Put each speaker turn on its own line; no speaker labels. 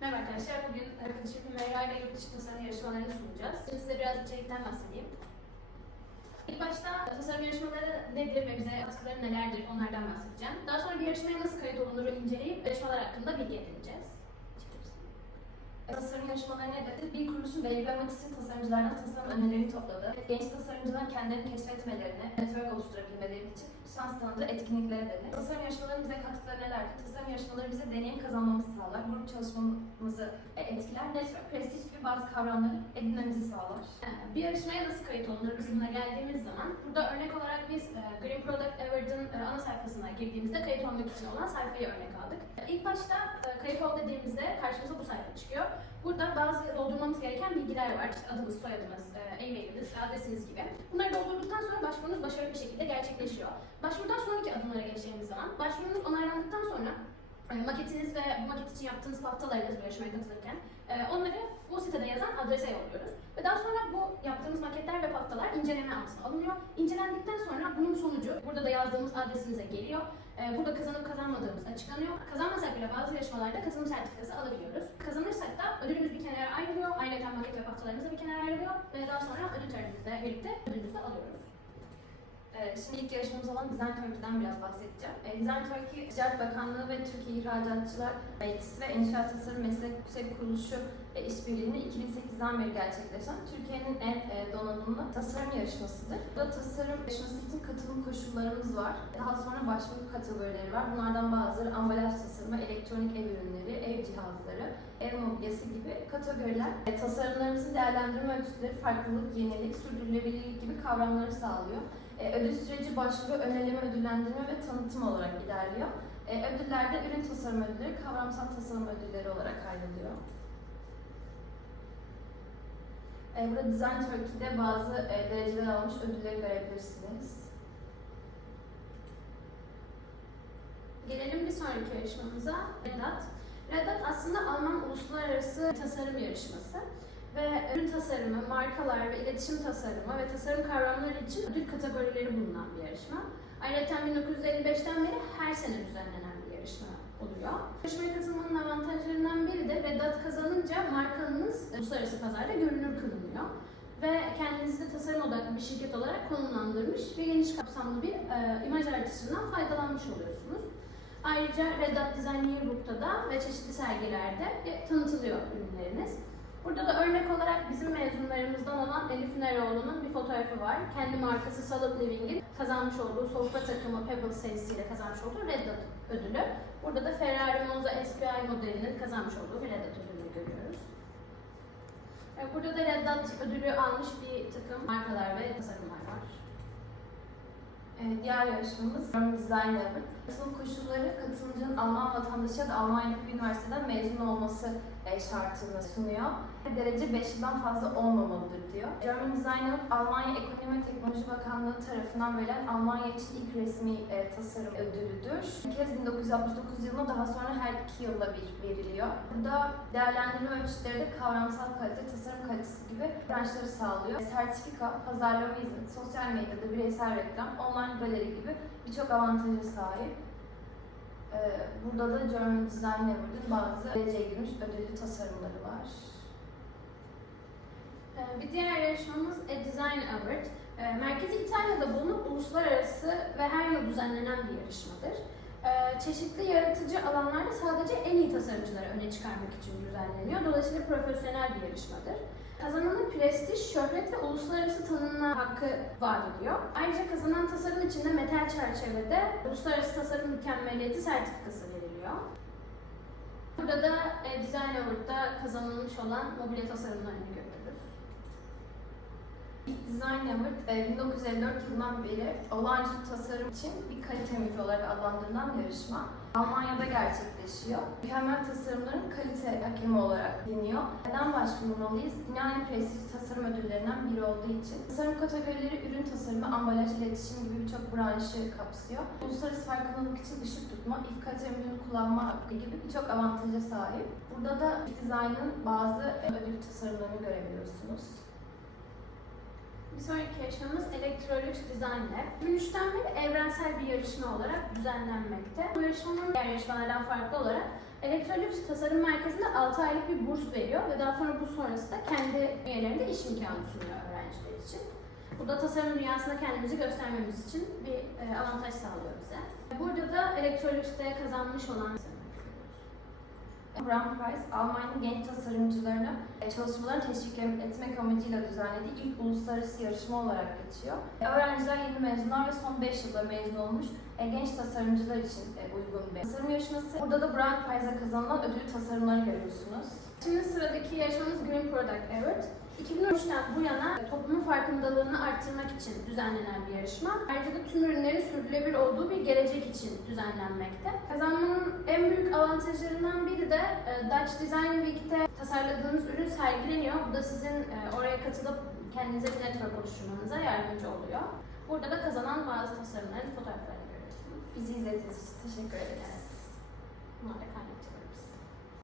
Merhaba arkadaşlar, bugün arkadaşım Hümeyra ile yurt dışı tasarım yarışmalarını sunacağız. Şimdi size biraz içerikten bahsedeyim. İlk başta tasarım yarışmaları nedir ve bize katkıları nelerdir onlardan bahsedeceğim. Daha sonra bir yarışmaya nasıl kayıt olunur inceleyip yarışmalar hakkında bilgi edineceğiz. Tasarım yarışmaları nedir? Bir kuruluşun belirlemek için tasarımcılardan tasarım önerilerini topladı. Genç tasarımcıların kendilerini keşfetmelerini, oluşturabilmeleri için şans tanıdığı etkinliklere denir. Tasarım yarışmalarının bize katkıları nelerdir? Tasarım yarışmaları bize deneyim kazanmamızı sağlar, grup çalışmamızı e, etkiler, network, prestij gibi bazı kavramları edinmemizi sağlar. Bir yarışmaya nasıl kayıt olunur kısmına geldiğimiz zaman, burada örnek olarak biz e, Green Product Award'ın e, ana sayfasına girdiğimizde kayıt olmak için olan sayfayı örnek aldık. İlk başta e, kayıt ol dediğimizde karşımıza bu sayfa çıkıyor. Burada bazı doldurmamız gereken bilgiler var. Adımız, soyadımız, e-mailimiz, adresiniz gibi. Bunları doldurduktan sonra başvurunuz başarılı bir şekilde gerçekleşiyor. Başvurudan sonraki adımlara geçtiğimiz zaman, başvurunuz onaylandıktan sonra maketiniz ve bu maket için yaptığınız haftalarınız bu yarışmaya katılırken e, onları bu sitede yazan adrese yolluyoruz. Ve daha sonra bu yaptığımız maketler ve haftalar inceleme altına alınıyor. İncelendikten sonra bunun sonucu burada da yazdığımız adresinize geliyor. E, burada kazanıp kazanmadığımız açıklanıyor. Kazanmasak bile bazı yarışmalarda katılım sertifikası alabiliyoruz. Kazanırsak da ödülümüz bir kenara ayrılıyor. Ayrıca maket ve haftalarımız da bir kenara ayrılıyor. Ve daha sonra ödül törenimizle birlikte ödülümüzü alıyoruz. Ee, Şimdi ilk yarışmamız olan Design Turkey'den biraz bahsedeceğim. Ee, Design Turkey, Ticaret Bakanlığı ve Türkiye İhracatçılar Meclisi ve İnşaat Tasarım Meslek Yüksek Kuruluşu e, işbirliğini 2008'den beri gerçekleşen Türkiye'nin en e, donanımlı tasarım yarışmasıdır. Burada tasarım yarışması için katılım koşullarımız var. Daha sonra başvuru kategorileri var. Bunlardan bazıları ambalaj tasarımı, elektronik ev ürünleri, ev cihazları, ev mobilyası gibi kategoriler. E, tasarımlarımızın değerlendirme ölçütleri farklılık, yenilik, sürdürülebilirlik gibi kavramları sağlıyor. E, ödül süreci başvuru, öneleme, ödüllendirme ve tanıtım olarak ilerliyor. E, ödüllerde ürün tasarım ödülleri, kavramsal tasarım ödülleri olarak ayrılıyor. E, burada Design Turkey'de bazı dereceler almış ödülleri görebilirsiniz. Gelelim bir sonraki yarışmamıza. Red Dot. Red Dot aslında Alman uluslararası tasarım yarışması ve ürün tasarımı, markalar ve iletişim tasarımı ve tasarım kavramları için ödül kategorileri bulunan bir yarışma. Ayrıca 1955'ten beri her sene düzenlenen bir yarışma oluyor. Yarışmaya katılmanın avantajlarından biri de Red Dot kazanınca markanız uluslararası pazarda görünür kılınıyor ve kendinizi tasarım odaklı bir şirket olarak konumlandırmış ve geniş kapsamlı bir e, imaj artışından faydalanmış oluyorsunuz. Ayrıca Red Dot Design Yearbook'ta da ve çeşitli sergilerde e, tanıtılıyor ürünleriniz. Burada da örnek olarak bizim mezunlarımızdan olan Elif Neroğlu'nun bir fotoğrafı var. Kendi markası Salad Living'in kazanmış olduğu sofra takımı Pebble serisiyle kazanmış olduğu Red Dot ödülü. Burada da Ferrari Monza SPI modelinin kazanmış olduğu bir Red Dot ödülünü görüyoruz. Burada da Red Dot ödülü almış bir takım markalar ve tasarımlar var. Evet, diğer yarışmamız Design Award. Katılım koşulları katılımcının Alman vatandaşı ya da Almanya'daki bir üniversiteden mezun olması e, şartını sunuyor. Derece 5 yıldan fazla olmamalıdır diyor. German Design Almanya Ekonomi ve Teknoloji Bakanlığı tarafından verilen Almanya için ilk resmi e, tasarım ödülüdür. İlk kez 1969 yılında daha sonra her iki yılda bir veriliyor. Burada değerlendirme ölçütleri de kavramsal kalite, tasarım kalitesi gibi branşları sağlıyor. Sertifika, pazarlama izni, sosyal medyada bireysel reklam, online galeri gibi birçok avantaja sahip. Ee, Burada da German Design Award'ın bazı dereceye girmiş ödüllü tasarımları var. Ee, Bir diğer yarışmamız A Design Award. Ee, Merkezi İtalya'da bulunup uluslararası ve her yıl düzenlenen bir yarışmadır. Çeşitli yaratıcı alanlarda sadece en iyi tasarımcıları öne çıkarmak için düzenleniyor. Dolayısıyla profesyonel bir yarışmadır. Kazananın prestij, şöhret ve uluslararası tanınma hakkı vaat ediyor. Ayrıca kazanan tasarım için de metal çerçevede Uluslararası Tasarım Mükemmeliyeti sertifikası veriliyor. Burada da e, Design Award'da kazanılmış olan mobilya tasarımlarını görüyoruz. İlk Design Award e, 1954 yılından beri olağanüstü tasarım için bir kalite mührü olarak adlandırılan yarışma. Almanya'da gerçekleşiyor. Mükemmel tasarımların kalite hakemi olarak biliniyor. Neden başvurmalıyız? Dünyanın en prestij tasarım ödüllerinden biri olduğu için. Tasarım kategorileri ürün tasarımı, ambalaj, iletişim gibi birçok branşı kapsıyor. Uluslararası farkındalık için ışık tutma, kalite ürün kullanma hakkı gibi birçok avantaja sahip. Burada da Design'ın bazı ödül tasarımlarını görebiliyorsunuz. Bir sonraki yarışmamız Electrolux Design Lab. 2003'ten beri evrensel bir yarışma olarak düzenlenmekte. Bu yarışmanın diğer yarışmalardan farklı olarak
Electrolux Tasarım Merkezi'nde 6 aylık bir burs veriyor ve daha sonra bu sonrası da kendi üyelerinde iş imkanı sunuyor öğrenciler için. Bu da tasarım dünyasında kendimizi göstermemiz için bir e, avantaj sağlıyor bize. Burada da Electrolux'te kazanmış olan
Prize, Almanya'nın genç tasarımcılarını e, çalışmalarını teşvik etmek amacıyla düzenlediği ilk uluslararası yarışma olarak geçiyor. E, Öğrenciler yeni mezunlar ve son 5 yılda mezun olmuş e, genç tasarımcılar için uygun bir tasarım yarışması. Burada da Grand Prize'a kazanılan ödül tasarımları görüyorsunuz.
Şimdi sıradaki yarışmamız Green Product Award. 2013'ten bu yana toplumun farkındalığını arttırmak için düzenlenen bir yarışma. Ayrıca da tüm ürünlerin sürdürülebilir olduğu bir gelecek için düzenlenmekte. Kazanmanın en büyük avantajlarından biri de e, Dutch Design Week'te tasarladığınız ürün sergileniyor. Bu da sizin e, oraya katılıp kendinize bir network oluşturmanıza yardımcı oluyor. Burada da kazanan bazı tasarımların fotoğraflarını görüyorsunuz.
Bizi izlediğiniz için teşekkür ederiz.
Bunlarla kaynaklı.